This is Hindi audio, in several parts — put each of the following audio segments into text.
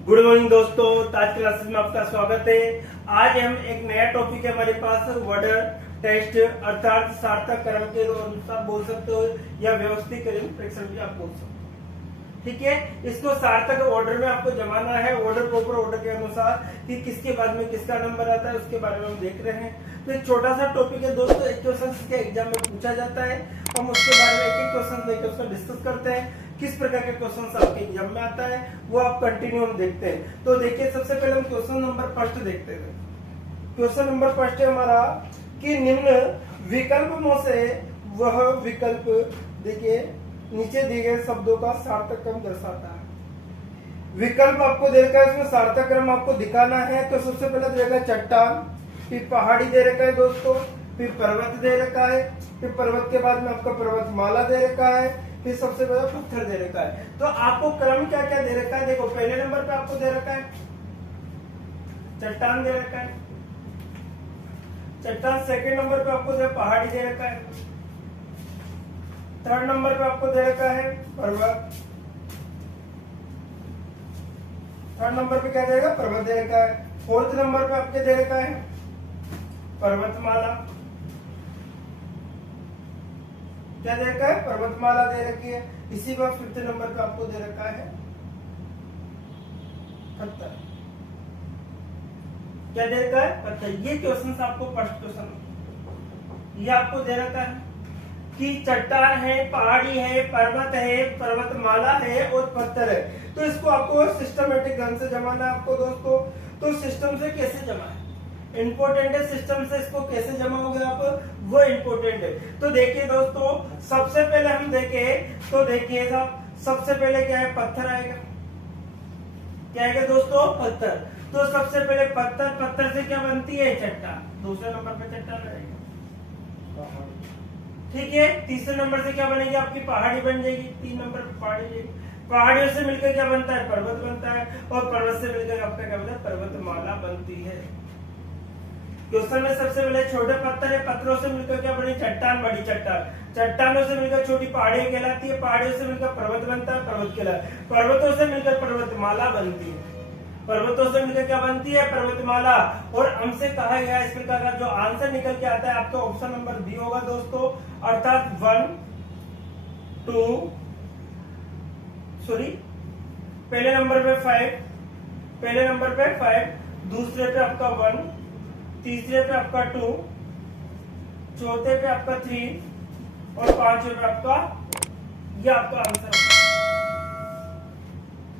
गुड मॉर्निंग दोस्तों, ताज क्लासेस में आपका स्वागत है। आज हम एक नया टॉपिक है हमारे पास, वर्ड टेस्ट अर्थात सार्थक क्रम के अनुसार बोल सकते हो या व्यवस्थित प्रेक्षण भी आप बोल सकते हो। ठीक है, इसको सार्थक ऑर्डर में आपको जमाना है, ऑर्डर प्रॉपर ऑर्डर के अनुसार कि किसके बाद में किसका नंबर आता है उसके बारे में हम देख रहे हैं। तो एक छोटा सा टॉपिक है दोस्तों, एक क्वेश्चन के एग्जाम में पूछा जाता है, हम उसके बारे में एक क्वेश्चन लेकर उसका डिस्कस करते हैं। किस प्रकार के क्वेश्चन आपके एग्जाम में आता है वो आप कंटिन्यू हम देखते हैं। तो देखिए, सबसे पहले हम क्वेश्चन नंबर फर्स्ट देखते हैं। क्वेश्चन नंबर फर्स्ट है हमारा कि निम्न विकल्प में से वह विकल्प, देखिए नीचे दिए गए शब्दों का सार्थक क्रम दर्शाता है। विकल्प आपको दे रखा है, इसमें सार्थक क्रम आपको दिखाना है। तो सबसे पहले दे रखा है चट्टान, फिर पहाड़ी दे रखा है दोस्तों, फिर पर्वत दे रखा है, फिर पर्वत के बाद में आपका पर्वतमाला दे रखा है, फिर सबसे पहले पत्थर दे रखा है। तो आपको क्रम क्या क्या दे रखा है, देखो पहले नंबर पे आपको दे रखा है चट्टान दे रखा है, चट्टान। सेकंड नंबर पे आपको पहाड़ी दे रखा है, थर्ड नंबर पे आपको दे रखा है पर्वत, थर्ड नंबर पे क्या देगा पर्वत दे रखा है, फोर्थ नंबर पे आपके दे रखा है पर्वतमाला, क्या दे रखा है पर्वतमाला दे रखी है। इसी बार फिफ्थ नंबर पे आपको दे रखा है पत्थर, क्या दे रखा है पत्थर। ये क्वेश्चन आपको फर्स्ट क्वेश्चन ये आपको दे रखा है कि चट्टान है, पहाड़ी है, पर्वत है, पर्वतमाला है और पत्थर है। तो इसको आपको सिस्टमेटिक ढंग से जमाना है आपको दोस्तों। तो सिस्टम से कैसे जमा है इंपॉर्टेंट है, सिस्टम से इसको कैसे जमाओगे आप वो इंपॉर्टेंट है। तो देखिए दोस्तों, सबसे पहले हम देखें तो देखिएगा, सबसे पहले क्या है पत्थर आएगा, क्या आएगा दोस्तों पत्थर। तो सबसे पहले पत्थर, पत्थर से क्या बनती है चट्टान, दूसरे नंबर पे चट्टान आएगा। ठीक है, तीसरे नंबर से क्या बनेगी आपकी पहाड़ी बन जाएगी, तीन नंबर पे पहाड़ी बनेगी। पहाड़ियों से मिलकर क्या बनता है पर्वत बनता है, और पर्वत से मिलकर आपका क्या बनता है पर्वतमाला बनती है। क्वेश्चन में सबसे पहले छोटे पत्थर है, पत्थरों से मिलकर क्या बनी चट्टान, बड़ी चट्टान, चट्टानों से मिलकर छोटी पहाड़ियां कहलाती है, पहाड़ियों से मिलकर पर्वत बनता है, पर्वत कहलाता है, पर्वतों से मिलकर पर्वतमाला बनती है, पर्वतों से मिलकर क्या बनती है पर्वतमाला। और हमसे कहा गया इस प्रकार का जो आंसर निकल के आता है आपको ऑप्शन नंबर बी होगा दोस्तों, अर्थात 1 2 सॉरी पहले नंबर पे 5, पहले नंबर पे 5, दूसरे पे आपका 1, तीसरे पे आपका 2, चौथे पे आपका 3 और पांचवे पे आपका, ये आपका आंसर,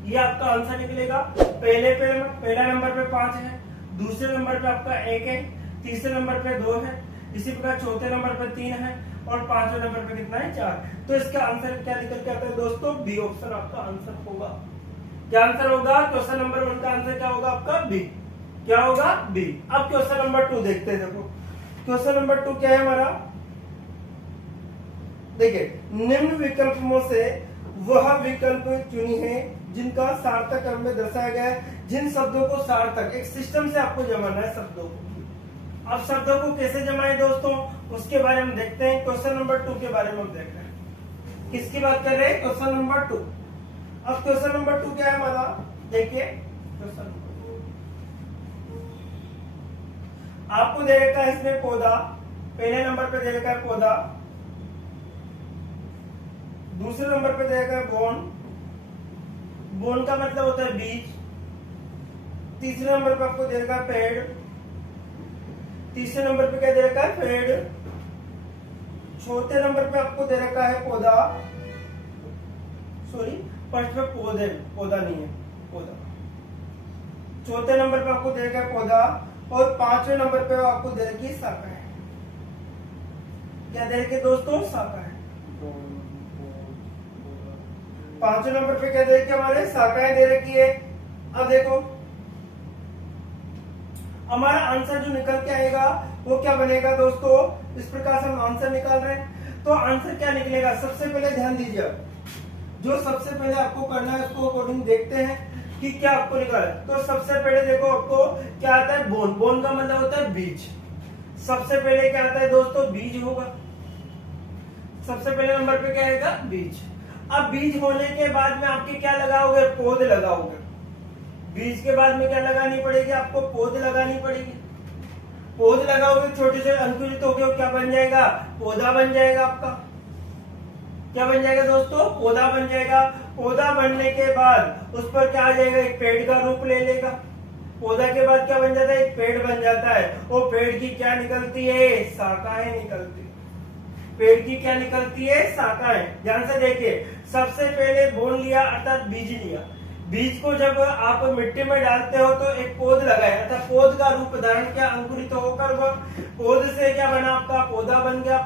ये आपका आंसर निकलेगा। पहला नंबर पे 5 है, दूसरे नंबर पे आपका 1 है, तीसरे नंबर पे 2 है, इसी प्रकार चौथे नंबर पे 3 है और पांचवें नंबर पे कितना है 4। तो इसका आंसर क्या निकल के आता है दोस्तों, बी ऑप्शन आपका आंसर होगा। क्या आंसर होगा, क्वेश्चन नंबर 1 का आंसर क्या होगा आपका बी, क्या होगा बी। अब क्वेश्चन नंबर 2 देखते हैं। देखो क्वेश्चन नंबर 2 क्या है हमारा, देखिए निम्न विकल्पों से वह विकल्प चुनी है जिनका सार्थक क्रम में दर्शाया गया है। जिन शब्दों को सार्थक, एक सिस्टम से आपको जमाना है शब्दों को। अब शब्दों को कैसे जमाए दोस्तों उसके बारे में देखते हैं। क्वेश्चन नंबर 2 के बारे में हम देख रहे हैं, किसकी बात कर रहे हैं क्वेश्चन नंबर 2। अब क्वेश्चन नंबर 2 क्या है हमारा, देखिए क्वेश्चन आपको दे रखा है इसमें पौधा, पहले नंबर पे दे रखा है पौधा, दूसरे नंबर पे दे रखा है बोन, बोन का मतलब होता है बीज, तीसरे नंबर पे आपको दे रखा है पेड़, तीसरे नंबर पे क्या दे रखा है पेड़, चौथे नंबर पे आपको दे रखा है पौधा, सॉरी फर्स्ट पे पौधे, पौधा नहीं है पौधा, चौथे नंबर पे आपको दे रखा है पौधा और पांचवें नंबर पे आपको दे रखी है शाखा है। क्या दे रखी है दोस्तों शाखा है। पांचवें नंबर पे क्या दे रखी है हमारे शाखाएं दे रखी है। अब देखो हमारा आंसर जो निकल के आएगा वो क्या बनेगा दोस्तों, इस प्रकार से हम आंसर निकाल रहे हैं। तो आंसर क्या निकलेगा, सबसे पहले ध्यान दीजिए, जो सबसे पहले आपको करना है उसको अकॉर्डिंग देखते हैं कि क्या आपको निकाला है। तो सबसे पहले देखो आपको क्या आता है बोन, बोन का मतलब होता है बीज। सबसे पहले क्या आता है दोस्तों बीज होगा, सबसे पहले नंबर पे क्या आएगा बीज। अब बीज होने के बाद में आपके क्या लगाओगे, पौधे लगाओगे। बीज के बाद में क्या लगानी पड़ेगी आपको? पौध लगानी पड़ेगी। पौध लगाओगे, छोटे से अंकुरित होकर क्या बन जाएगा? पौधा बन जाएगा आपका। क्या बन जाएगा दोस्तों? पौधा बन जाएगा। पौधा बनने के बाद उस पर क्या आ जाएगा? एक पेड़ का रूप ले लेगा। पौधा के बाद क्या बन जाता है? एक पेड़ बन जाता है। वो पेड़ की क्या निकलती है? शाखाएं निकलती है। पेड़ की क्या निकलती है? शाखाएं। ध्यान से देखिए, सबसे पहले बोन लिया अर्थात बीज लिया। बीज को जब आप मिट्टी में डालते हो तो एक पौध लगाए अर्थात पौध का रूप धारण किया, अंकुरित होकर वह पौध से क्या बना? आपका पौधा बन गया।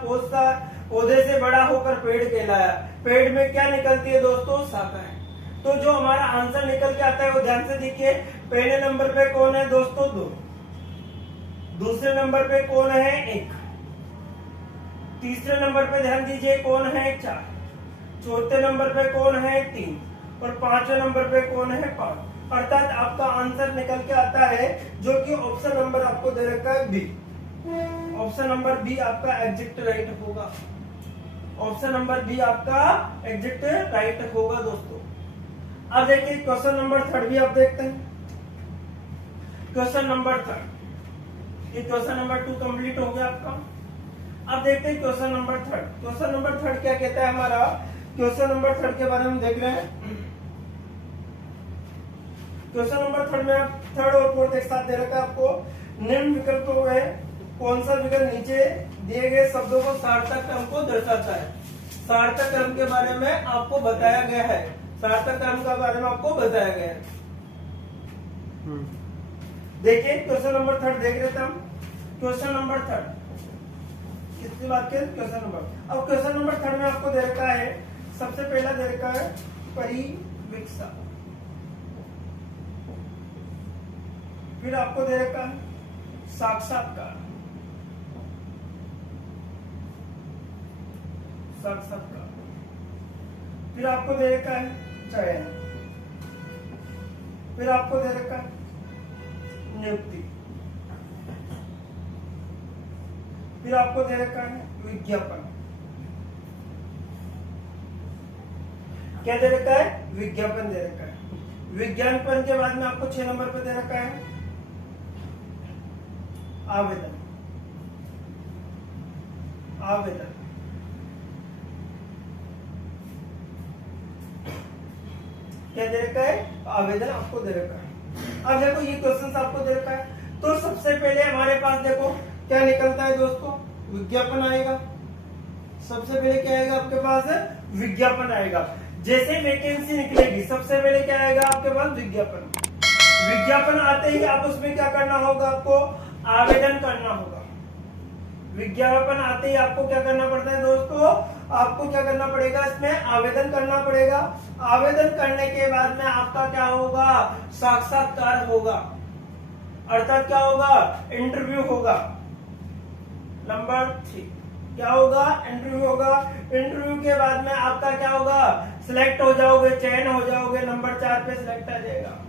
पौधे से बड़ा होकर पेड़ कहलाया। पेड़ में क्या निकलती है दोस्तों? शाखाएं। तो जो हमारा आंसर निकल के आता है वो ध्यान से देखिए, पहले नंबर पे कौन है दोस्तों? 2। दूसरे नंबर पे कौन है? 1। तीसरे नंबर पे ध्यान दीजिए कौन है? 4। चौथे नंबर पे कौन है? 3। और पांचवें नंबर पे कौन है? 5। अर्थात आपका आंसर निकल के आता है जो कि ऑप्शन नंबर आपको दे रखा है बी। ऑप्शन नंबर बी आपका एग्जैक्ट राइट होगा। ऑप्शन नंबर बी आपका एग्जैक्ट राइट होगा दोस्तों। अब देखिए क्वेश्चन नंबर 3 भी आप देखते हैं। क्वेश्चन नंबर 3, ये क्वेश्चन नंबर 2 कंप्लीट हो गया आपका। अब देखते हैं क्वेश्चन नंबर 3। क्वेश्चन नंबर 3 क्या कहता है हमारा? क्वेश्चन नंबर 3 के बारे में देख रहे हैं। क्वेश्चन नंबर 3 में आप 3rd और 4th एक साथ दे रखा है आपको। निम्न विकल्पों में कौन सा विकल्प नीचे दिए गए शब्दों को सार्थक क्रम को दर्शाता है? सार्थक क्रम के बारे में आपको बताया गया है। सार्थक क्रम के बारे में आपको बताया गया है। देखिए क्वेश्चन नंबर 3 देख रहे थे हम। क्वेश्चन नंबर 3 किसकी बात करें? Question number. अब क्वेश्चन नंबर 3 में आपको दे रखा है, सबसे पहला दे रखा है परिवीक्षा। फिर आपको दे रखा है साक्षात्कार। साक्षात्कार। फिर आपको दे रखा है चयन। फिर आपको दे रखा है नियुक्ति। फिर आपको दे रखा है विज्ञापन। क्या दे रखा है? विज्ञापन दे रखा है। विज्ञापन के बाद में आपको 6 नंबर पे दे रखा है आवेदन। आवेदन। क्या दे रखा है? आवेदन आपको दे रखा है। अब देखो ये क्वेश्चन आपको दे रखा है, तो सबसे पहले हमारे पास देखो क्या निकलता है दोस्तों? विज्ञापन आएगा। सबसे पहले क्या आएगा आपके पास? विज्ञापन आएगा। जैसे वैकेंसी निकलेगी सबसे पहले क्या आएगा आपके पास? विज्ञापन। विज्ञापन आते ही आप उसमें क्या करना होगा? आपको आवेदन करना होगा। विज्ञापन आते ही आपको क्या करना पड़ता है दोस्तों? आपको क्या करना पड़ेगा? इसमें आवेदन करना पड़ेगा। आवेदन करने के बाद में आपका क्या होगा? साक्षात्कार होगा। अर्थात क्या होगा? इंटरव्यू होगा। नंबर 3 क्या होगा? इंटरव्यू होगा। इंटरव्यू के बाद में आपका क्या होगा? सिलेक्ट हो जाओगे, चयन हो जाओगे। नंबर 4 पे सिलेक्ट आ जाएगा।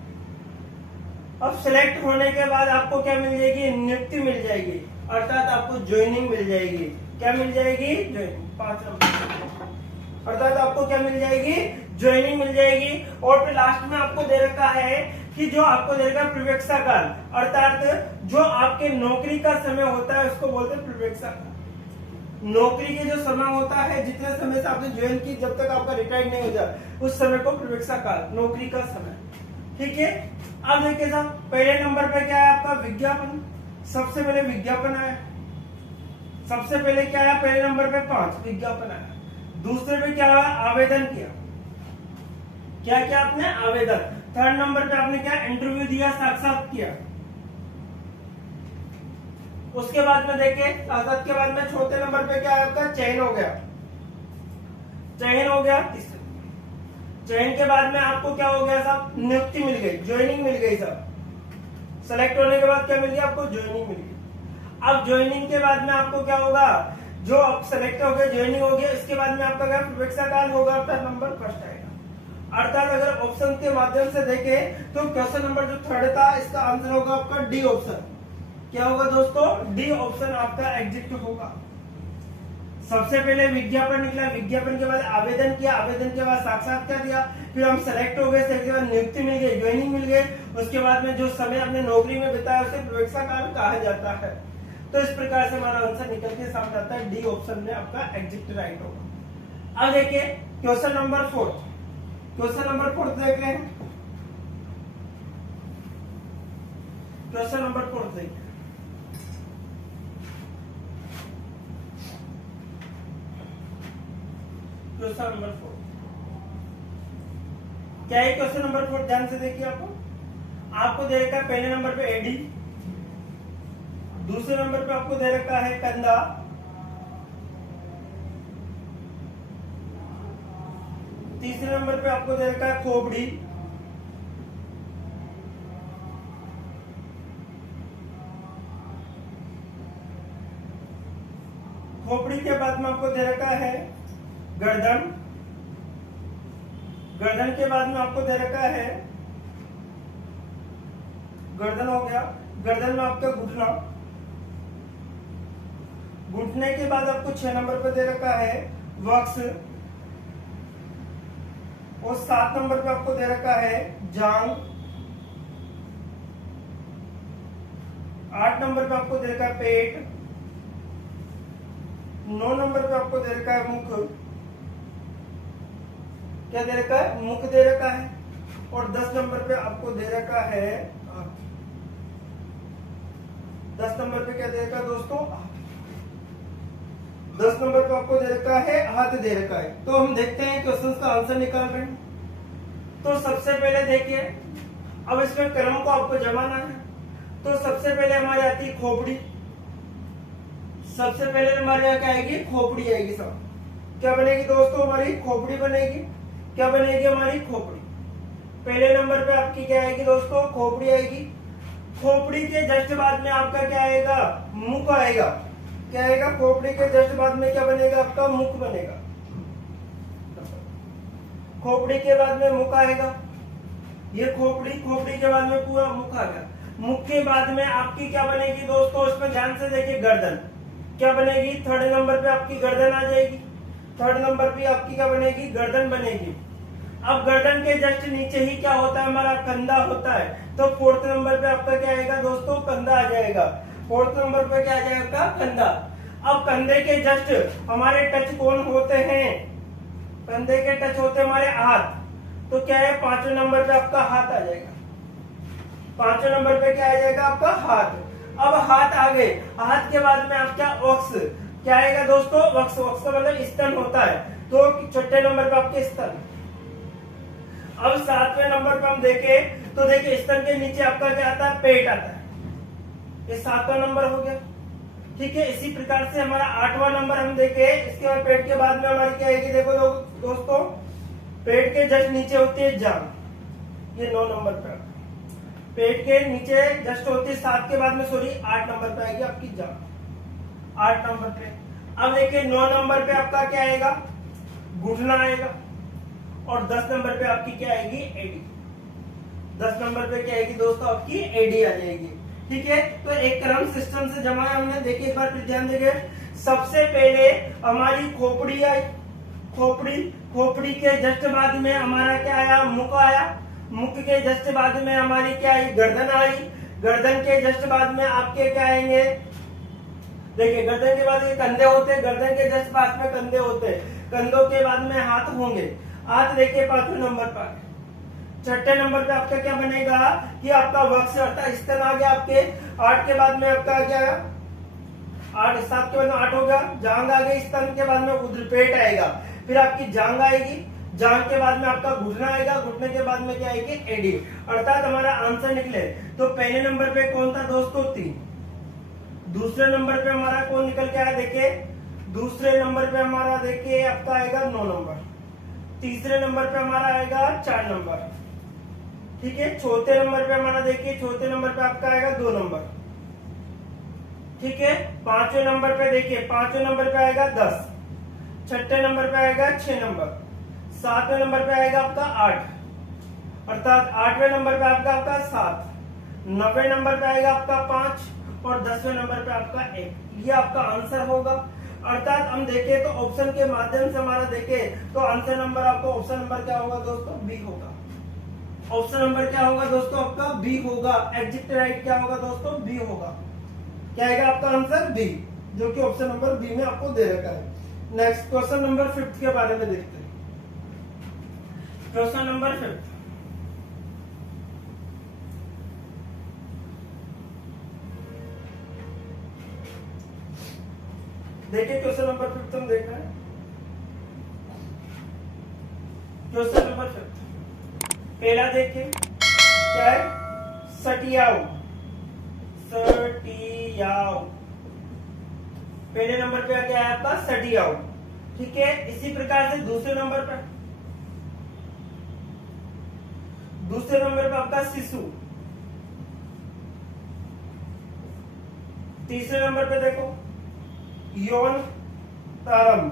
अब सिलेक्ट होने के बाद आपको क्या मिल जाएगी? नियुक्ति मिल जाएगी। अर्थात आपको ज्वाइनिंग मिल जाएगी। क्या मिल जाएगी? ज्वाइनिंग। 5 नंबर। अर्थात आपको क्या मिल जाएगी? ज्वाइनिंग मिल जाएगी। और फिर लास्ट में आपको दे रखा है कि जो आपको दे रखा है प्रवेक्षा काल, अर्थात जो आपके नौकरी का समय होता है उसको बोलते हैं प्रवेक्षा काल। नौकरी के जो समय होता है, जितने समय से आपने ज्वाइन की जब तक आपका रिटायर्ड नहीं हो जाए, उस समय को प्रवेक्षा काल, नौकरी का समय। ठीक है। अब देखिए साहब, पहले नंबर पे क्या है आपका? विज्ञापन। सबसे पहले विज्ञापन आया। सबसे पहले क्या आया? पहले नंबर पे 5 विज्ञापन आया। दूसरे पे क्या आया? आवेदन किया। क्या किया आपने? आवेदन। 3rd नंबर पे आपने क्या? इंटरव्यू दिया, साक्षात किया। उसके बाद में देखिए साक्षात के बाद में 4थे नंबर पे क्या है आपका? चयन हो गया। चयन हो गया। चयन के बाद में आपको क्या हो गया साहब? नियुक्ति मिल गई, ज्वाइनिंग मिल गई साहब। सेलेक्ट होने के बाद क्या मिल गया आपको? ज्वाइनिंग मिल गई। अब ज्वाइनिंग के बाद में आपको क्या होगा? जो आप सेलेक्ट हो गए, ज्वाइनिंग हो गया, इसके बाद में आपका क्या? प्रवेक्षा काल होगा। अर्थात नंबर 1 आएगा। अर्थात अगर ऑप्शन के माध्यम से देखें तो क्वेश्चन नंबर जो 3rd था इसका आंसर होगा आपका डी ऑप्शन। क्या होगा दोस्तों? डी ऑप्शन आपका एग्जिट होगा। सबसे पहले विज्ञापन निकला, विज्ञापन के बाद आवेदन किया, आवेदन के बाद साक्षात्कार दिया, फिर हम सेलेक्ट हो गए, सेलेक्ट के बाद नियुक्ति मिल गई, ज्वाइनिंग मिल गई, उसके बाद में जो समय अपने नौकरी में बिताया उसे प्रवेक्षा काल कहा जाता है। तो इस प्रकार से हमारा आंसर निकल के सामने आता है, डी ऑप्शन में आपका एग्जैक्ट राइट होगा। अब देखिए क्वेश्चन नंबर 4, क्वेश्चन नंबर 4 देख रहे हैं, क्वेश्चन नंबर 4 देखिए, क्वेश्चन नंबर 4 क्या है? क्वेश्चन नंबर 4 ध्यान से देखिए, आपको दे रखा है पहले नंबर पे एडी, दूसरे नंबर पे आपको दे रखा है कंधा, तीसरे नंबर पे आपको दे रखा है खोपड़ी, खोपड़ी के बाद में आपको दे रखा है गर्दन, गर्दन के बाद में आपको दे रखा है, गर्दन हो गया, गर्दन में आपका घुटना, घुटने के बाद आपको 6 नंबर पे दे रखा है वक्ष, और 7 नंबर पे आपको दे रखा है जांग, 8 नंबर पे आपको दे रखा है पेट, 9 नंबर पे आपको दे रखा है मुख, क्या दे रखा है? मुख दे रखा है, और 10 नंबर पे आपको दे रखा है, 10 नंबर पे क्या दे रखा है दोस्तों? 10 नंबर पे आपको दे रखा है हाथ दे रखा है। तो हम देखते हैं क्वेश्चन का आंसर निकाल रहे हैं। तो सबसे पहले देखिए, अब इसमें क्रम को आपको जमाना है। तो सबसे पहले हमारी आती है खोपड़ी, सबसे पहले हमारे यहाँ क्या आएगी? खोपड़ी आएगी। सब क्या बनेगी दोस्तों? हमारी खोपड़ी बनेगी। क्या बनेगी? हमारी खोपड़ी। पहले नंबर पे आपकी क्या आएगी दोस्तों? खोपड़ी आएगी। खोपड़ी के जस्ट बाद में आपका क्या आएगा? मुख आएगा। क्या आएगा? खोपड़ी के जस्ट बाद में क्या बनेगा? आपका मुख बनेगा। खोपड़ी के बाद में मुख आएगा। ये खोपड़ी, खोपड़ी के बाद में पूरा मुख आ गया। मुख के बाद में आपकी क्या बनेगी दोस्तों? इसमें ध्यान से देखिए, गर्दन क्या बनेगी? थर्ड नंबर पे आपकी गर्दन आ जाएगी। थर्ड नंबर पे आपकी क्या बनेगी? गर्दन बनेगी। अब गर्दन के जस्ट नीचे ही क्या होता है? हमारा कंधा होता है। तो फोर्थ नंबर पे आपका क्या आएगा दोस्तों? कंधा आ जाएगा। फोर्थ नंबर पे क्या आ जाएगा? कंधा। अब कंधे के जस्ट हमारे टच कौन होते हैं? कंधे के टच होते हैं हमारे हाथ। तो क्या है? पांचवें नंबर पे आपका हाथ आ जाएगा। पांचवें नंबर पे क्या आ जाएगा? आपका हाथ। अब हाथ आ गए। हाथ के बाद में आपका वक्ष क्या आएगा दोस्तों? वक्ष। वक्ष का मतलब स्तन होता है। तो छठे नंबर पे आपके स्तन। अब सातवें नंबर पे हम देखें तो देखिए, स्तन के नीचे आपका क्या आता है? पेट आता है। ये सातवां नंबर हो गया। ठीक है। इसी प्रकार से हमारा आठवां नंबर हम देखें, इसके बाद पेट के बाद में हमारी क्या आएगी? देखो दोस्तों, पेट के जस्ट नीचे होती है जांघ। ये 9 नंबर पे। पेट के नीचे जस्ट होती है 7 के बाद में 8 नंबर पे आएगी आपकी जांघ। 8 नंबर पे। अब देखिए 9 नंबर पे आपका क्या आएगा? घुटना आएगा। और 10 नंबर पे आपकी क्या आएगी? एडी। 10 नंबर पे क्या आएगी दोस्तों? आपकी एडी आ जाएगी। ठीक है। तो एक क्रम सिस्टम से जमा है हमने। देखिए एक बार फिर ध्यान देंगे। सबसे पहले हमारी खोपड़ी आई। खोपड़ी, खोपड़ी के जस्ट बाद में हमारा क्या आया? मुख आया। मुख के जस्ट बाद में हमारी क्या आई? गर्दन आई। गर्दन के जस्ट बाद में आपके क्या आएंगे? देखिए गर्दन के बाद ये कंधे होते हैं। गर्दन के जस्ट पास में कंधे होते हैं। कंधों के बाद में हाथ होंगे। हाथ देखिए 5वें नंबर पर। छठे नंबर पे आपका क्या बनेगा? कि आपका वक्ष अर्थात स्तन आ गया आपके। 8 के बाद में आपका क्या आया? 8, 7 के बाद में 8 हो गया। जांघ आ गई। स्तन के बाद में उधर पेट आएगा। फिर आपकी जांघ आएगी। जांघ के बाद में आपका घुटना आएगा। घुटने के बाद में क्या आएगी? एडी। अर्थात हमारा आंसर निकले तो पहले नंबर पे कौन था दोस्तों? 3। दूसरे नंबर पे हमारा कौन निकल के आया? देखिए दूसरे नंबर पे हमारा देखिए आपका आएगा 9 नंबर। तीसरे नंबर पे हमारा आएगा 4 नंबर। ठीक है। चौथे नंबर पे हमारा देखिए, चौथे नंबर पे आपका आएगा 2 नंबर। ठीक है। 5वें नंबर पे देखिए, 5वें नंबर पे आएगा 10। छठे नंबर पे आएगा 6 नंबर। 7वें नंबर पे आएगा आपका 8। अर्थात 8वें नंबर पे आपका 7। 9वें नंबर पे आएगा आपका 5 और 10वें नंबर पे आपका 1। ये आपका आंसर होगा। अर्थात हम देखें तो ऑप्शन के माध्यम से हमारा देखें तो आंसर नंबर आपको ऑप्शन नंबर क्या होगा दोस्तों, बी होगा। ऑप्शन नंबर क्या होगा दोस्तों आपका, बी होगा। एग्जिट राइट क्या होगा दोस्तों, बी होगा। क्या आएगा आपका आंसर, बी, जो कि ऑप्शन नंबर बी में आपको दे रखा है। नेक्स्ट क्वेश्चन नंबर 5 के बारे में देखते हैं। क्वेश्चन नंबर 5, देखिए क्वेश्चन नंबर 5 हम देख रहे हैं। क्वेश्चन नंबर 5 पहला देखिए क्या है, सटियाओ, सटियाओ। पहले नंबर पे क्या है आपका, सटियाओ, ठीक है। इसी प्रकार से दूसरे नंबर पे आपका शिशु। तीसरे नंबर पे देखो यौन प्रारंभ,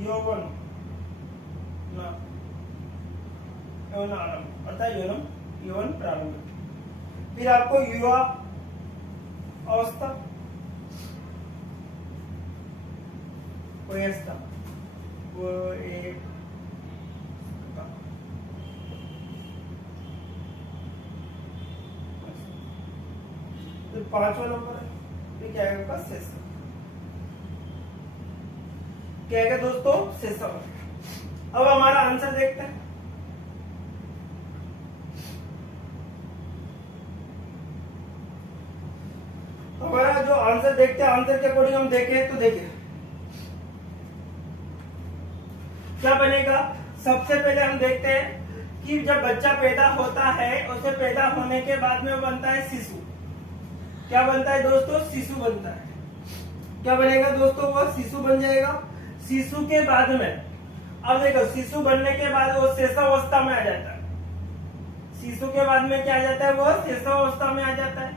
यौवन आरंभ अर्थात यौन प्रारंभ। फिर आपको युवा अवस्था, वयस्कता, तो 5वां नंबर है, क्या है आपका शेष। क्या है दोस्तों, शेष। अब हमारा आंसर देखते हैं। हमारा जो आंसर देखते हैं, आंसर के अकॉर्डिंग हम देखें तो देखिए क्या बनेगा। सबसे पहले हम देखते हैं कि जब बच्चा पैदा होता है, उसे पैदा होने के बाद में बनता है शिशु। क्या बनता है दोस्तों, शिशु बनता है। क्या बनेगा दोस्तों, वो शिशु बन जाएगा। शिशु के बाद में अब देखो, शिशु बनने के बाद वो शेषावस्था में आ जाता है। शिशु के बाद में क्या आ जाता है, वो शेषावस्था में आ जाता है।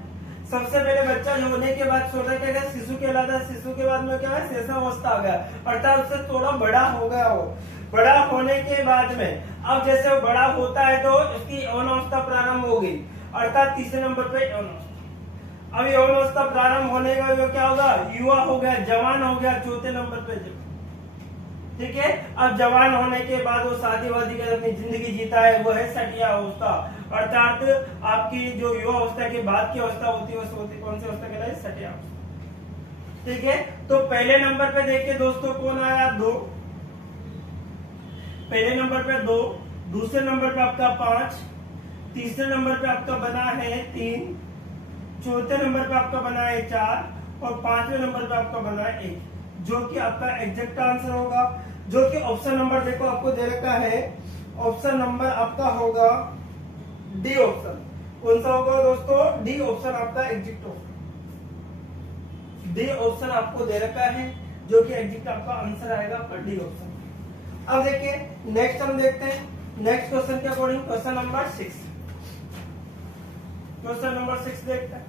सबसे पहले बच्चा होने के बाद छोटा क्या गया, शिशु कहलाता है। शिशु के बाद में क्या है, शेषावस्था आ गया, अर्थात उससे थोड़ा बड़ा हो गया। वो बड़ा होने के बाद में अब जैसे वो बड़ा होता है तो उसकी यौनावस्था प्रारंभ हो गई, अर्थात तीसरे नंबर पे यौनावस्था। अब यौनावस्था प्रारंभ होने का वो क्या होगा, युवा हो गया, जवान हो गया चौथे नंबर पे, ठीक है। अब जवान होने के बाद वो शादी वादी कर अपनी जिंदगी जीता है, वो है सटिया अवस्था, अर्थात आपकी जो युवा अवस्था के बाद की अवस्था होती है, कौन सी अवस्था कहलाती है, सटिया अवस्था, ठीक है। तो पहले नंबर पे देखिए दोस्तों कौन आया, 2। पहले नंबर पे 2, दूसरे नंबर पे आपका 5, तीसरे नंबर पे आपका बना है 3, चौथे नंबर पे आपका बना है 4 और 5वें नंबर पे आपका बना है 1, जो कि आपका एग्जैक्ट आंसर होगा। जो कि ऑप्शन नंबर देखो आपको दे रखा है, ऑप्शन नंबर आपका होगा डी ऑप्शन। कौन सा होगा दोस्तों, डी ऑप्शन आपका एग्जैक्ट होगा। डी ऑप्शन आपको दे रखा है, जो कि एग्जैक्ट आपका आंसर आएगा आपका डी ऑप्शन। अब देखिए नेक्स्ट हम देखते हैं, नेक्स्ट क्वेश्चन के according question number 6। Question number 6 देखते हैं।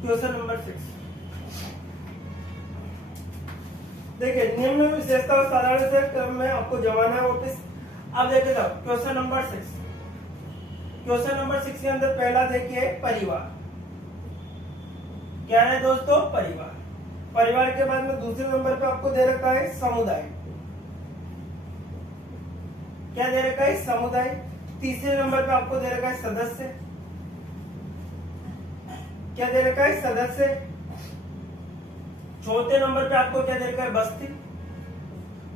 क्वेश्चन नंबर 6 देखिए, निम्न विशेषता साधारण से क्रम में आपको जमाना है वापिस। अब देखिए साहब क्वेश्चन नंबर 6, क्वेश्चन नंबर 6 के अंदर पहला देखिए परिवार। क्या है दोस्तों, परिवार। परिवार के बाद में दूसरे नंबर पे आपको दे रखा है समुदाय। क्या दे रखा है, समुदाय। तीसरे नंबर पे आपको दे रखा है सदस्य। क्या दे रखा है, सदस्य। चौथे नंबर पे आपको क्या दे रखा है, बस्ती।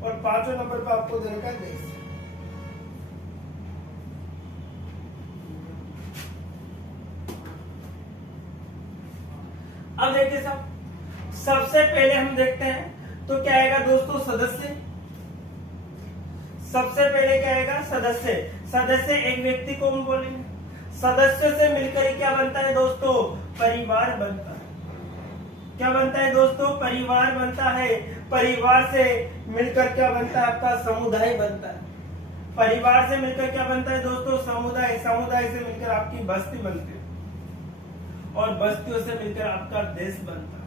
और 5वें नंबर पे आपको दे रखा है देश। अब देखिए साहब, सबसे पहले हम देखते हैं तो क्या आएगा दोस्तों, सदस्य। सबसे पहले क्या आएगा, सदस्य। सदस्य एक व्यक्ति को हम बोलेंगे। सदस्यों से मिलकर ही क्या बनता है दोस्तों, परिवार बनता है। क्या बनता है दोस्तों, परिवार बनता है। परिवार से मिलकर क्या बनता है, आपका समुदाय बनता है। परिवार से मिलकर क्या बनता है दोस्तों, समुदाय। समुदाय से मिलकर आपकी बस्ती बनती है और बस्तियों से मिलकर आपका देश बनता है।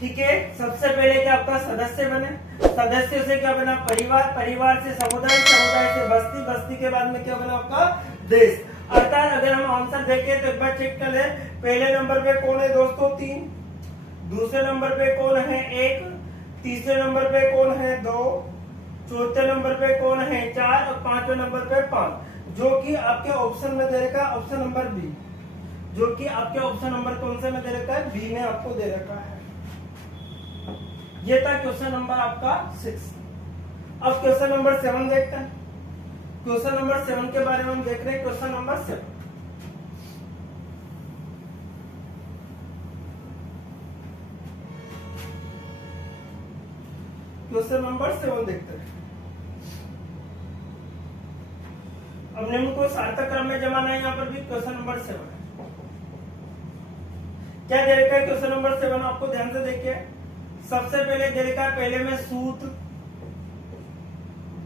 ठीक है। सबसे पहले क्या आपका सदस्य बने, सदस्य से क्या बना परिवार, परिवार से समुदाय, समुदाय से बस्ती, बस्ती के बाद में क्या बना आपका देश। अर्थात अगर हम आंसर देखें तो एक बार चेक कर ले, पहले नंबर पे कौन है दोस्तों 3, दूसरे नंबर पे कौन है 1, तीसरे नंबर पे कौन है 2, चौथे नंबर पे कौन है 4 और पांचवें नंबर पे 5, जो कि आपके ऑप्शन में दे रखा है ऑप्शन नंबर बी, जो कि आपके ऑप्शन नंबर कौन से में दे रखा है बी में आपको दे रखा है। ये था क्वेश्चन नंबर आपका 6। अब क्वेश्चन नंबर 7 देखते हैं। क्वेश्चन नंबर 7 के बारे में हम देख रहे हैं। क्वेश्चन नंबर 7, क्वेश्चन नंबर 7 देखते हैं। अब निम्न को सार्थक क्रम में जमाना है। यहाँ पर भी क्वेश्चन नंबर 7 है। क्या दे रखा है क्वेश्चन नंबर 7 आपको ध्यान से देखिए। सबसे पहले दे रखा है पहले में सूत,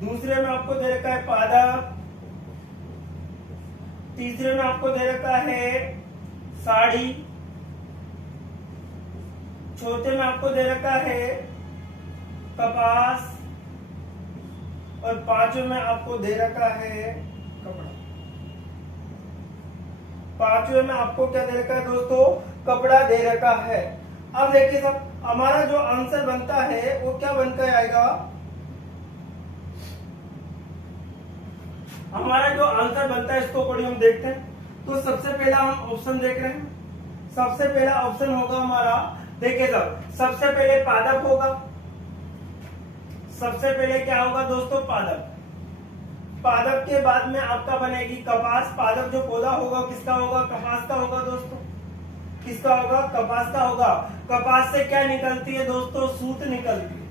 दूसरे में आपको दे रखा है पादप, तीसरे में आपको दे रखा है साड़ी, चौथे में आपको दे रखा है कपास और पांचवें में आपको दे रखा है कपड़ा। पांचवें में आपको क्या दे रखा है दोस्तों कपड़ा दे रखा है। अब देखिए सब हमारा जो आंसर बनता है वो क्या बनकर आएगा, हमारा जो आंसर बनता है इसको पढ़िए हम देखते हैं। तो सबसे पहला हम ऑप्शन देख रहे हैं। सबसे पहला ऑप्शन होगा हमारा, देखिए सब सबसे पहले पादप होगा। सबसे पहले क्या होगा दोस्तों पादप, पादप के बाद में आपका बनेगी कपास। पादप जो पौधा होगा किसका होगा कपास का होगा दोस्तों, किसका होगा कपास का होगा। कपास से क्या निकलती है दोस्तों सूत निकलती है।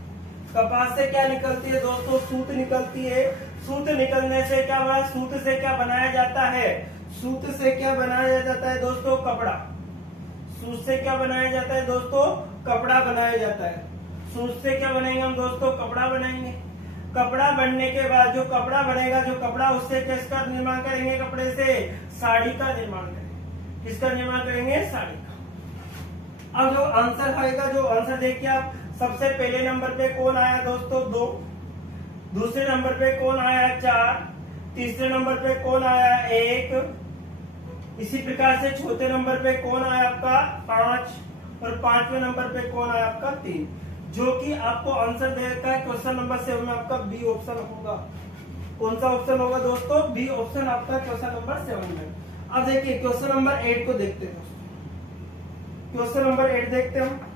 कपास से क्या निकलती है दोस्तों सूत निकलती है। सूत निकलने से क्या हुआ, सूत से क्या बनाया जाता है, सूत से क्या बनाया जाता है दोस्तों कपड़ा। सूत से क्या बनाया जाता है दोस्तों कपड़ा बनाया जाता है। सूत से क्या बनाएंगे हम दोस्तों कपड़ा बनाएंगे। कपड़ा बनने के बाद जो कपड़ा बनेगा, जो कपड़ा उससे किसका निर्माण करेंगे, कपड़े से साड़ी का निर्माण करेंगे। किसका निर्माण करेंगे साड़ी का। अब जो आंसर आएगा, जो आंसर देखिए आप, सबसे पहले नंबर पे कौन आया दोस्तों 2, दूसरे नंबर पे कौन आया 4, तीसरे नंबर पे कौन आया 1, इसी प्रकार से चौथे नंबर पे कौन आया आपका 5 और पांचवें नंबर पे कौन आया आपका 3, जो कि आपको आंसर दे रखा है क्वेश्चन नंबर 7 में आपका बी ऑप्शन होगा। कौन सा ऑप्शन होगा दोस्तों बी ऑप्शन आपका क्वेश्चन नंबर 7 में। अब देखिए क्वेश्चन नंबर 8 को देखते हैं। क्वेश्चन नंबर 8 देखते हैं।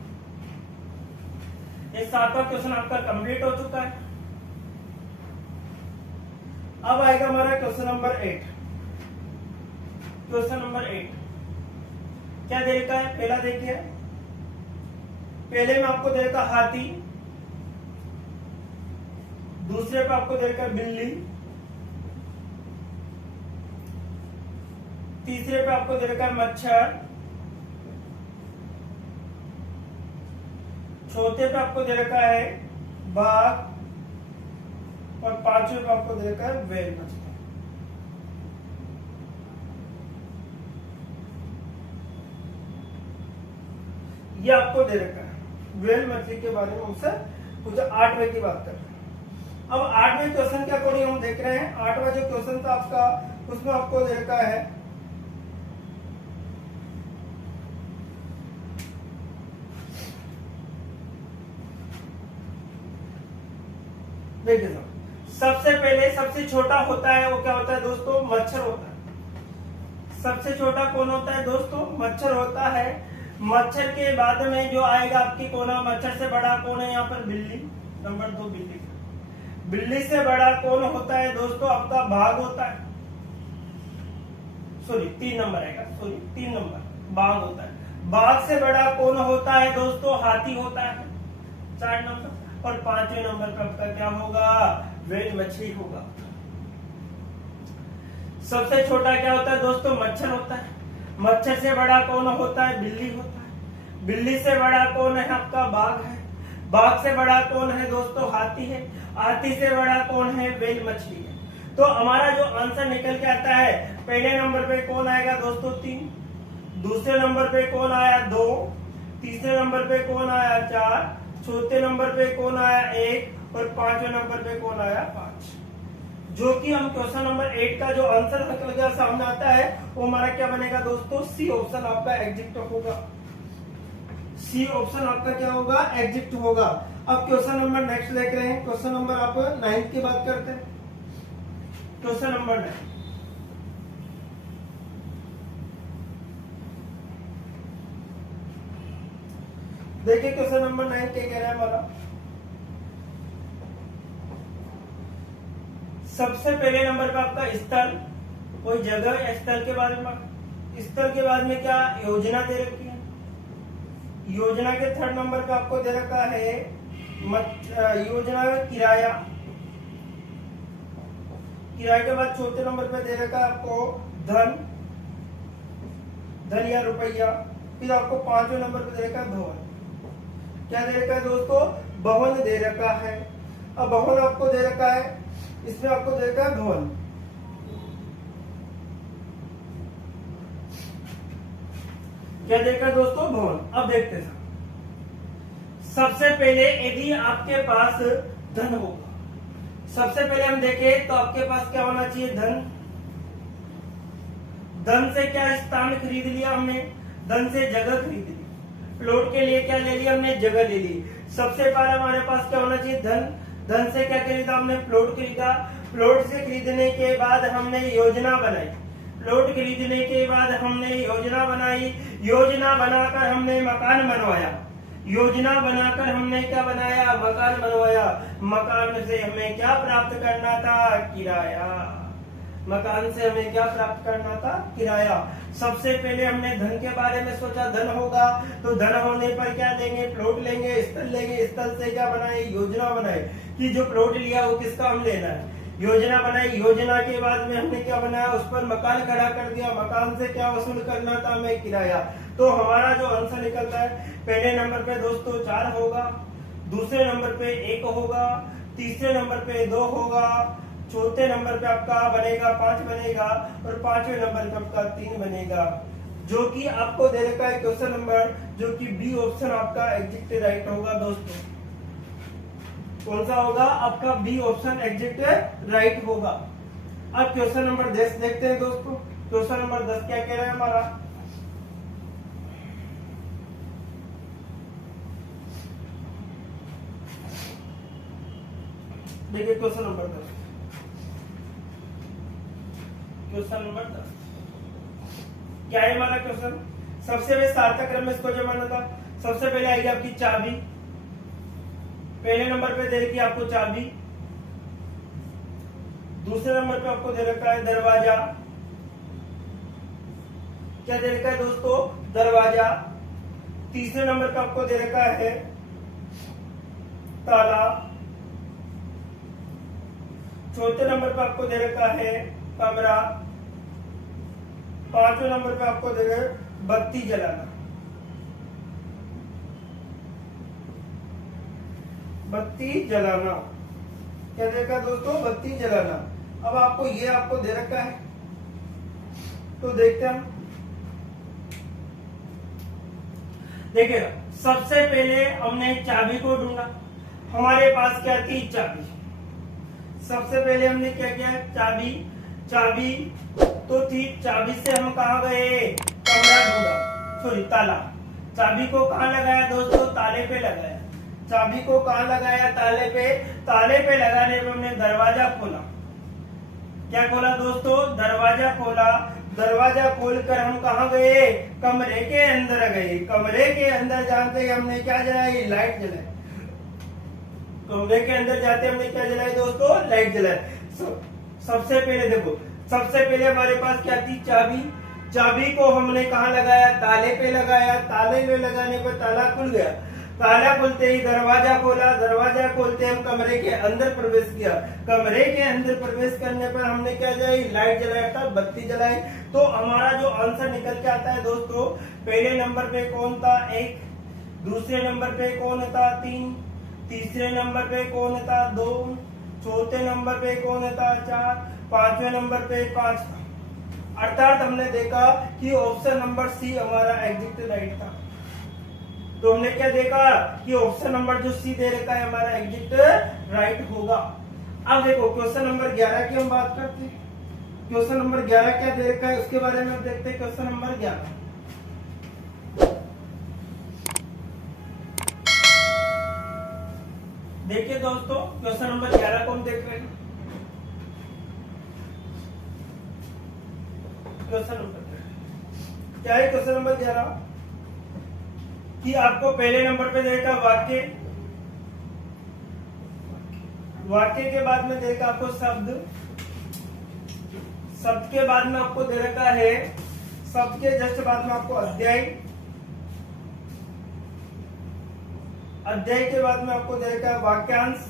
ये 7वां क्वेश्चन आपका कंप्लीट हो चुका है। अब आएगा हमारा क्वेश्चन नंबर 8। क्वेश्चन नंबर 8 क्या दे रखा है, पहला देखिए, पहले में आपको दे रखा हाथी, दूसरे पे आपको दे रखा बिल्ली, तीसरे पे आपको दे रखा है मच्छर, चौथे पे आपको दे रखा है बाघ और पांचवें पे आपको दे रखा है व्हेल मछली। ये आपको दे रखा है व्हेल मछली के बारे में हमसे कुछ 8वें की बात कर रहे हैं। अब 8वें क्वेश्चन के अकॉर्डिंग हम देख रहे हैं। 8वां जो क्वेश्चन था आपका उसमें आपको दे रखा है देखिए सबसे पहले सबसे छोटा होता है वो क्या होता है दोस्तों मच्छर होता है। सबसे छोटा कौन होता है दोस्तों मच्छर होता है। मच्छर के बाद में जो आएगा आपकी कोना, मच्छर से बड़ा कौन है यहाँ पर बिल्ली, नंबर 2 बिल्ली। बिल्ली से बड़ा कौन होता है दोस्तों आपका बाघ होता है, सॉरी 3 नंबर आएगा, सॉरी 3 नंबर बाघ होता है। बाघ से बड़ा कौन होता है दोस्तों हाथी होता है 4 नंबर और 5वें नंबर पर आपका क्या होगा व्हेल मछली होगा। सबसे छोटा क्या होता है दोस्तों मच्छर होता है। मच्छर से बड़ा कौन होता है बिल्ली होता है। बिल्ली से बड़ा कौन है आपका बाघ है। बाघ से बड़ा कौन है दोस्तों हाथी है। हाथी से बड़ा कौन है व्हेल मछली है। तो हमारा जो आंसर निकल के आता है पहले नंबर पे कौन आएगा दोस्तों 3, दूसरे नंबर पे कौन आया 2, तीसरे नंबर पे कौन आया 4, चौथे नंबर पे कौन आया 1 और पांचवें नंबर पे कौन आया 5। जो कि हम क्वेश्चन नंबर 8 का जो आंसर निकल गया सामने आता है वो हमारा क्या बनेगा दोस्तों, सी ऑप्शन आपका एग्जिट होगा। सी ऑप्शन आपका क्या होगा, एग्जिट होगा। अब क्वेश्चन नंबर नेक्स्ट देख रहे हैं। क्वेश्चन नंबर आप 9 की बात करते हैं। क्वेश्चन नंबर 9, देखिए क्वेश्चन नंबर 9 क्या कह रहा है हमारा। सबसे पहले नंबर पे आपका स्थल, कोई जगह या स्थल के बारे में, स्थल के बाद में क्या योजना दे रखी है। योजना के थर्ड नंबर पे आपको दे रखा है योजना में किराया। किराए के बाद चौथे नंबर पे दे रखा है आपको धन, धन या रुपया। फिर आपको पांचवें नंबर पे दे रखा है भवन। क्या दे रखा है दोस्तों, भवन दे रखा है। अब भवन आपको दे रखा है, इसमें आपको दे रखा है भवन। क्या देखा दोस्तों, भवन। अब देखते हैं सबसे पहले यदि आपके पास धन होगा, सबसे पहले हम देखें तो आपके पास क्या होना चाहिए, धन। धन से क्या स्थान खरीद लिया हमने, धन से जगह खरीद ली। प्लॉट के लिए क्या ले लिया हमने, जगह ले ली। सबसे पहले हमारे पास क्या होना चाहिए, धन। धन से क्या खरीदा हमने, प्लॉट खरीदा। प्लॉट से खरीदने के बाद हमने योजना बनाई। प्लॉट खरीदने के बाद हमने योजना बनाई। योजना बनाकर हमने मकान बनवाया। योजना बनाकर हमने क्या बनाया, मकान बनवाया। मकान से हमें क्या प्राप्त करना था, किराया। मकान से हमें क्या प्राप्त करना था, किराया। सबसे पहले हमने धन के बारे में सोचा, धन होगा तो धन होने पर क्या लेंगे, प्लॉट लेंगे, स्थल लेंगे। स्थल से क्या बनाए, योजना बनाए कि जो प्लॉट लिया वो किसका हम लेना है। योजना बनाई। योजना के बाद में हमने क्या बनाया, उस पर मकान खड़ा कर दिया। मकान से क्या वसूल करना था हमें, किराया। तो हमारा जो आंसर निकलता है, पहले नंबर पे दोस्तों 4 होगा, दूसरे नंबर पे 1 होगा, तीसरे नंबर पे 2 होगा, चौथे नंबर पे आपका बनेगा 5 बनेगा और पांचवें नंबर पे आपका 3 बनेगा। जो कि आपको दे रखा है क्वेश्चन नंबर, जो कि बी ऑप्शन आपका एग्जिट राइट होगा दोस्तों। कौन सा होगा आपका, बी ऑप्शन एग्जिट राइट होगा। अब क्वेश्चन नंबर 10 देखते हैं दोस्तों। क्वेश्चन नंबर 10 क्या कह रहा है हमारा, देखिए क्वेश्चन नंबर 10। क्वेश्चन नंबर 10 क्या है हमारा क्वेश्चन। सबसे पहले सार्थक क्रम में इसको जमाना था। सबसे पहले आएगी आपकी चाबी। पहले नंबर पे दे रखी है आपको चाबी। दूसरे नंबर पे आपको दे रखा है दरवाजा। क्या दे रखा है दोस्तों, दरवाजा। तीसरे नंबर पे आपको दे रखा है ताला। चौथे नंबर पे आपको दे रखा है कमरा। पांचवें नंबर पे आपको दे रखा है बत्ती जलाना। बत्ती जलाना। क्या दे रखा है दोस्तों, बत्ती जलाना। अब आपको ये आपको दे रखा है, तो देखते हैं हम। देखिए सबसे पहले हमने चाबी को ढूंढा। हमारे पास क्या थी, चाबी। सबसे पहले हमने क्या किया, चाबी। चाबी तो थी, चाबी से हम कहा गए, कमरा ढूंढा, सॉरी ताला। चाबी को कहाँ लगाया दोस्तों, ताले पे लगाया। चाबी को कहाँ लगाया, ताले पे। ताले पे लगाने पे हमने दरवाजा खोला। क्या खोला दोस्तों, दरवाजा खोला। दरवाजा खोलकर हम कहाँ गए, कमरे के अंदर गए। कमरे के अंदर जाते हमने क्या जलाई, लाइट जलाई। कमरे के अंदर जाते हमने क्या जलाई दोस्तों, लाइट जलाई। सबसे पहले देखो, सबसे पहले हमारे पास क्या थी, चाबी। चाबी को हमने कहाँ लगाया, ताले पे लगाया। ताले पे लगाने पर ताला खुल गया। ताला खुलते ही दरवाजा खोला। दरवाजा खोलते हम कमरे के अंदर प्रवेश किया। कमरे के अंदर प्रवेश करने पर हमने क्या जलाई, लाइट जलाई, अर्थात बत्ती जलाई। तो हमारा जो आंसर निकल के आता है दोस्तों, पहले नंबर पे कौन था, 1। दूसरे नंबर पे कौन था, 3। तीसरे नंबर पे कौन था, 2। चौथे नंबर पे कौन था, 4। पांचवें नंबर पे 5 था। अर्थात हमने देखा कि ऑप्शन नंबर सी हमारा एग्जिट राइट था। तो हमने क्या देखा कि ऑप्शन नंबर जो सी दे रखा है हमारा एग्जिट राइट होगा। अब देखो क्वेश्चन नंबर 11 की हम बात करते हैं। क्वेश्चन नंबर 11 क्या दे रखा है उसके बारे में हम देखते हैं। क्वेश्चन नंबर 11 देखिए दोस्तों, क्वेश्चन नंबर 11 को हम देख रहे हैं। क्वेश्चन नंबर क्या है? क्वेश्चन नंबर 11 कि आपको पहले नंबर पे देगा वाक्य, वाक्य के बाद में देगा आपको शब्द, शब्द के बाद में आपको दे रखा है, शब्द के जस्ट बाद में आपको अध्याय, अध्याय के बाद में आपको दे रखा है वाक्यांश,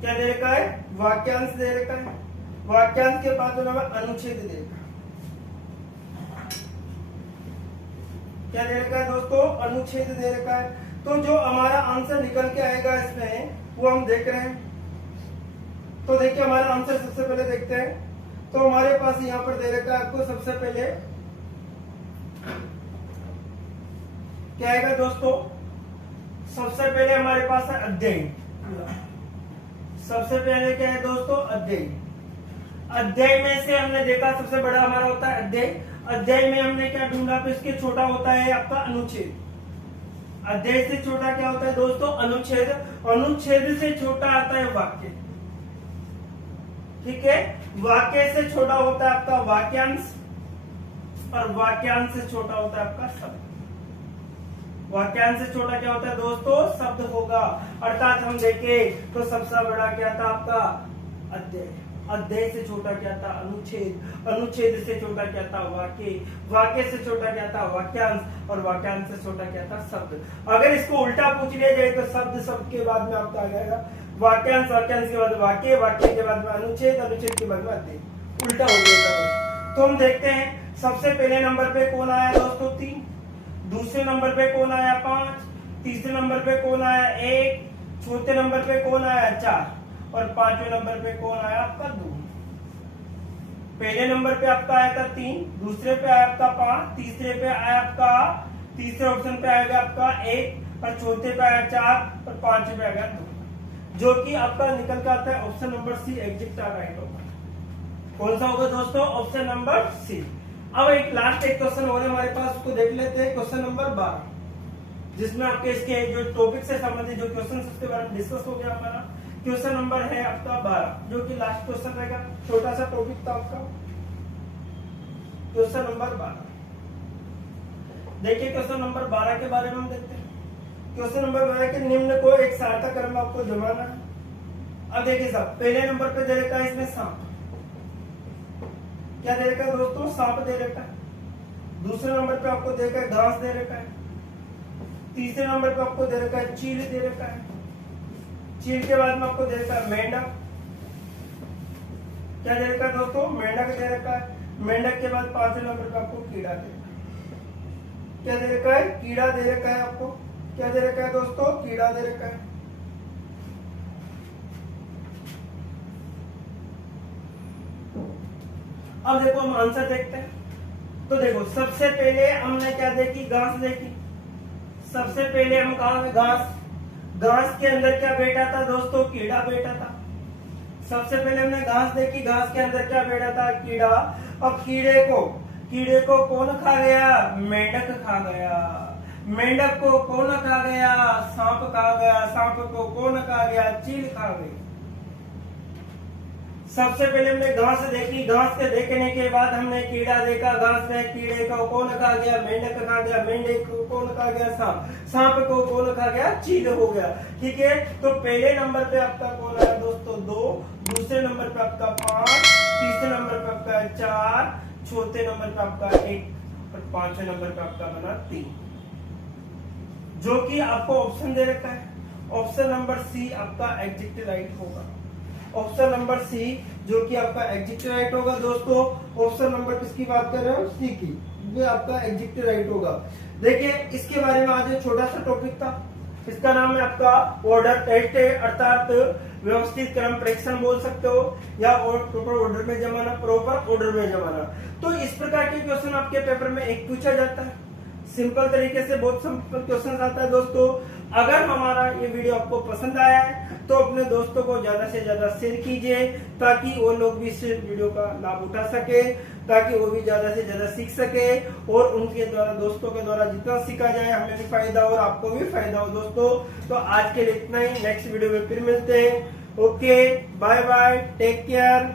क्या दे रखा है? वाक्यांश दे रखा है। वाक्यांश के बाद में अनुच्छेद दे रखा है। क्या दे रखा है दोस्तों? अनुच्छेद दे रखा है। तो जो हमारा आंसर निकल के आएगा इसमें वो हम देख रहे हैं। तो देखिए हमारा आंसर सबसे पहले देखते हैं। तो हमारे पास यहाँ पर दे रखा है आपको सबसे पहले क्या आएगा दोस्तों? सबसे पहले हमारे पास है अध्याय। सबसे पहले क्या है दोस्तों? अध्याय। अध्याय में से हमने देखा सबसे बड़ा हमारा होता है अध्याय। अध्याय में हमने क्या ढूंढा? तो इसके छोटा होता है आपका अनुच्छेद। अध्याय से छोटा क्या होता है दोस्तों? अनुच्छेद। अनुच्छेद से छोटा आता है वाक्य। ठीक है, वाक्य से छोटा होता है आपका वाक्यांश और वाक्यांश से छोटा होता है आपका शब्द। वाक्यांश से छोटा क्या होता है दोस्तों? शब्द होगा। अर्थात हम देखें तो सबसे बड़ा क्या था आपका? अध्याय। अध्याय से छोटा क्या था? अनुच्छेद। अनुच्छेद से छोटा क्या था? वाक्य। वाक्य से छोटा क्या था? वाक्यांश। और वाक्यांश से छोटा क्या था? शब्द। अगर इसको उल्टा पूछ लिया जाए तो शब्द, शब्द के बाद में आपका आ जाएगा वाक्यांश, वाक्यांश के बाद वाक्य, वाक्य के बाद में अनुच्छेद, अनुच्छेद के बाद में अध्याय। उल्टा हो गया। तो हम देखते हैं सबसे पहले नंबर पे कौन आया दोस्तों? 3। दूसरे नंबर पे कौन आया? 5। तीसरे नंबर पे कौन आया? 1। चौथे नंबर पे कौन आया? 4। और 5वें नंबर पे कौन आया आपका? 2। पहले नंबर पे आपका आया था 3, दूसरे पे आया आपका 5, तीसरे पे आया आपका, तीसरे ऑप्शन पे आएगा आपका 1 और चौथे पे आया 4 और 5वें पे आएगा 2, जो कि आपका निकल कर आता है option number C exit right होगा। कौन सा होगा दोस्तों? Option number C. अब एक लास्ट एक क्वेश्चन और हमारे पास, उसको देख लेते हैं। क्वेश्चन नंबर 12, जिसमें आपके इसके जो टॉपिक से संबंधित जो क्वेश्चन उसके बारे में डिस्कस हो गया। हमारा क्वेश्चन नंबर है आपका 12, जो कि लास्ट क्वेश्चन रहेगा। छोटा सा टॉपिक था आपका। क्वेश्चन नंबर 12 देखिए। क्वेश्चन नंबर 12 के बारे में हम देखते हैं। क्वेश्चन नंबर 12 के निम्न को एक सार्थक क्रम में आपको जमाना है। अब देखिए साहब, पहले नंबर पे दे रखा है इसमें सांप। क्या दे रखा है दोस्तों? सांप दे रखा है। दूसरे नंबर पे आपको दे रखा है घास दे रखा है। तीसरे नंबर पे आपको दे रखा है चील दे रखा है। चील के बाद में आपको दे रखा है मेंढक। क्या दे रखा है दोस्तों? मेंढक दे रखा है। मेंढक के बाद 5वें नंबर पे आपको कीड़ा दे रखा है। क्या दे रखा है? कीड़ा दे रखा है आपको। क्या दे रखा है दोस्तों? कीड़ा दे रखा है। अब देखो हम आंसर देखते हैं। तो देखो सबसे पहले हमने क्या देखी? घास देखी। सबसे पहले हम कहा घास। घास के अंदर क्या बैठा था दोस्तों? कीड़ा बैठा था। सबसे पहले हमने घास देखी। घास के अंदर क्या बैठा था? कीड़ा। अब कीड़े को कौन खा गया? मेंढक खा गया। मेंढक को कौन खा गया? सांप खा गया। सांप को कौन खा गया? चील खा गई। सबसे पहले हमने घास देखी। घास के देखने के बाद हमने कीड़ा देखा। घास में कीड़े को कौन खा गया? मेंढक खा गया। मेंढक को कौन खा गया? सांप। सांप को कौन खा गया? चील हो गया। ठीक है, तो पहले नंबर पे आपका कौन आया दोस्तों? 2। दूसरे नंबर पे आपका 5, तीसरे नंबर पे आपका 4, चौथे नंबर पे आपका 1 और 5वें नंबर पे आपका बना 3, जो कि आपको ऑप्शन दे रखा है। ऑप्शन नंबर सी आपका एग्जिट राइट होगा। ऑप्शन नंबर सी जो कि आपका एग्जिट राइट होगा दोस्तों। ऑप्शन नंबर किसकी बात कर रहे हो? सी की। ये आपका एग्जिट राइट होगा। देखिए इसके बारे में आज छोटा सा टॉपिक था। इसका नाम है आपका ऑर्डर टेस्ट, अर्थात व्यवस्थित क्रम परीक्षण बोल सकते हो, या प्रॉपर ऑर्डर में जमाना, प्रॉपर ऑर्डर में जमाना। तो इस प्रकार के क्वेश्चन आपके पेपर में एक पूछा जाता है। सिंपल तरीके से बहुत सिंपल क्वेश्चन आता है दोस्तों। अगर हमारा ये वीडियो आपको पसंद आया है तो अपने दोस्तों को ज्यादा से ज्यादा शेयर कीजिए, ताकि वो लोग भी इस वीडियो का लाभ उठा सके, ताकि वो भी ज्यादा से ज्यादा सीख सके, और उनके द्वारा, दोस्तों के द्वारा जितना सीखा जाए हमें भी फायदा और आपको भी फायदा हो दोस्तों। तो आज के लिए इतना ही, नेक्स्ट वीडियो में फिर मिलते हैं। Okay, bye bye, take care.